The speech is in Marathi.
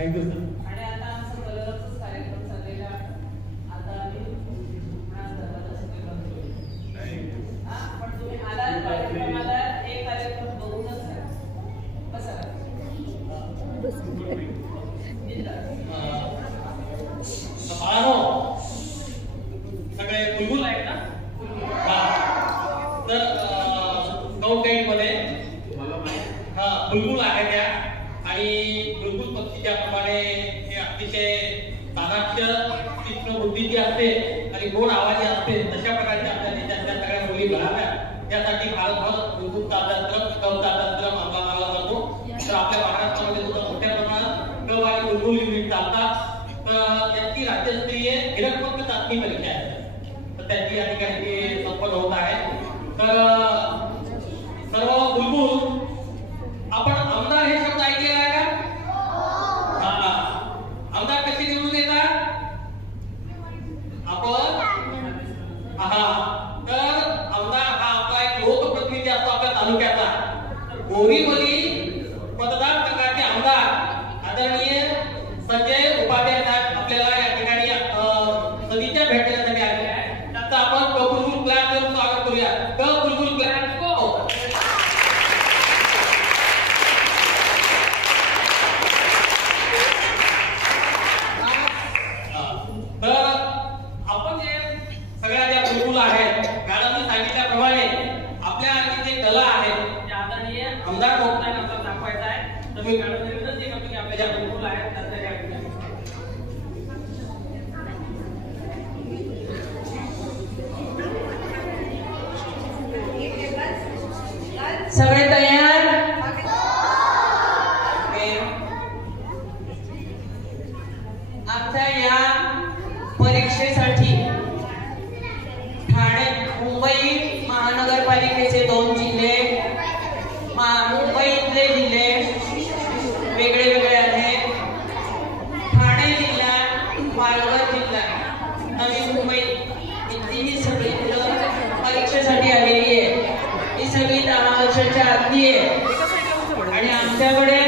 Thank you sir. आणि आता आमचा कलरचाच कार्यक्रम चाललेला आता आम्ही पुन्हा सर्वांना सगळे बघतोय. पण तुम्ही आलात कार्यक्रमाला एक कार्यक्रम बघूनच बसा सगळे बुलबुल आहेत ना. तर गौगाईमध्ये बुलबुल आहे त्या आणि बुलबुल पक्षी ज्याप्रमाणे हे अतिशय चाणाक्ष चित्रबुद्धीची असते आणि गोड आवाजी असते तशा प्रकारच्या आपल्या देशातल्या सगळ्या मुली घडाव्या त्यासाठी भारतभर बुलबुल तालतंत्र कव तालतंत्र अंमलात जातो. तर आपल्या महाराष्ट्रामध्ये सुद्धा मोठ्या प्रमाणात कव आणि बुलबुल युनिट चालतात. तर त्याची राज्यस्तरीय हिरकपंख चाचणी परीक्षा आहे. तर त्याची या ठिकाणी संपन्न होत आहे. तर सर्व बुलबुल आपण आमदार हे शब्द ऐकलेला आहे का? आमदार कसे निवडून येतात आपण? तर आमदार हा आपला एक लोकप्रतिनिधी असतो आपल्या तालुक्याचा. बोरीवली मतदारसंघाचे आमदार आदरणीय संजय उपाध्याय साहेब आपल्याला या ठिकाणी सदीच्या भेट देण्यासाठी आलेले आहे. त्याचं आपण बुलबुल क्लास देऊन स्वागत करूया. बुलबुल क्लास सगळे तयार? आमच्या या परीक्षेसाठी ठाणे मुंबई महानगरपालिकेचे 2 जिल्हे मुंबईतले जिल्हे वेगळे वेगळे आहेत. ठाणे जिल्हा, पालघर जिल्हा, नवी मुंबई ही सगळी परीक्षेसाठी आलेली आहे. ही सगळी 10 वर्षाच्या आतली आहे आणि आमच्याकडे